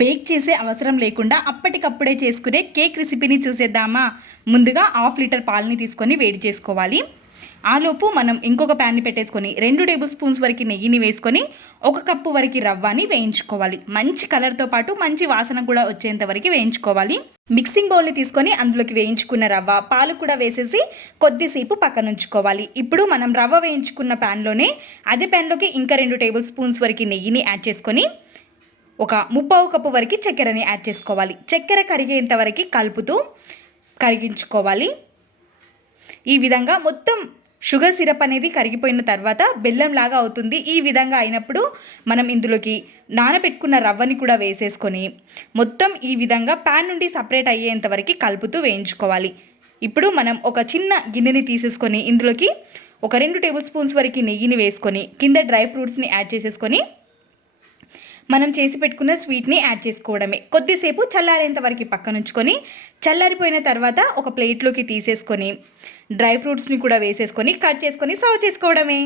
Bake చేసే అవసరం లేకుండా అప్పటికప్పుడే చేసుకునే కేక్ రెసిపీని చూసేద్దామా? ముందుగా హాఫ్ లీటర్ పాలని తీసుకొని వేడి చేసుకోవాలి. ఆలోపు మనం ఇంకొక ప్యాన్ని పెట్టేసుకొని రెండు టేబుల్ స్పూన్స్ వరకు నెయ్యిని వేసుకొని ఒక కప్పు వరకు రవ్వని వేయించుకోవాలి. మంచి కలర్తో పాటు మంచి వాసన కూడా వచ్చేంత వరకు వేయించుకోవాలి. మిక్సింగ్ బౌల్ని తీసుకొని అందులోకి వేయించుకున్న రవ్వ పాలు కూడా వేసేసి కొద్దిసేపు పక్కన ఉంచుకోవాలి ఇప్పుడు మనం రవ్వ వేయించుకున్న ప్యాన్లోనే అదే ప్యాన్లోకి ఇంకా రెండు టేబుల్ స్పూన్స్ వరకు నెయ్యిని యాడ్ చేసుకొని ఒక ముప్పావు కప్పు వరకు చక్కెరని యాడ్ చేసుకోవాలి. చక్కెర కరిగేంత వరకు కలుపుతూ కరిగించుకోవాలి. ఈ విధంగా మొత్తం షుగర్ సిరప్ అనేది కరిగిపోయిన తర్వాత బెల్లం లాగా అవుతుంది. ఈ విధంగా అయినప్పుడు మనం ఇందులోకి నానబెట్టుకున్న రవ్వని కూడా వేసేసుకొని మొత్తం ఈ విధంగా ప్యాన్ నుండి సపరేట్ అయ్యేంత వరకు కలుపుతూ వేయించుకోవాలి. ఇప్పుడు మనం ఒక చిన్న గిన్నెని తీసేసుకొని ఇందులోకి ఒక రెండు టేబుల్ స్పూన్స్ వరకు నెయ్యిని వేసుకొని కింద డ్రై ఫ్రూట్స్ని యాడ్ చేసేసుకొని మనం చేసి పెట్టుకున్న స్వీట్ని యాడ్ చేసుకోవడమే. కొద్దిసేపు చల్లారేంత వరకు పక్కన ఉంచుకొని చల్లారిపోయిన తర్వాత ఒక ప్లేట్లోకి తీసేసుకొని డ్రై ఫ్రూట్స్ని కూడా వేసేసుకొని కట్ చేసుకొని సర్వ్ చేసుకోవడమే.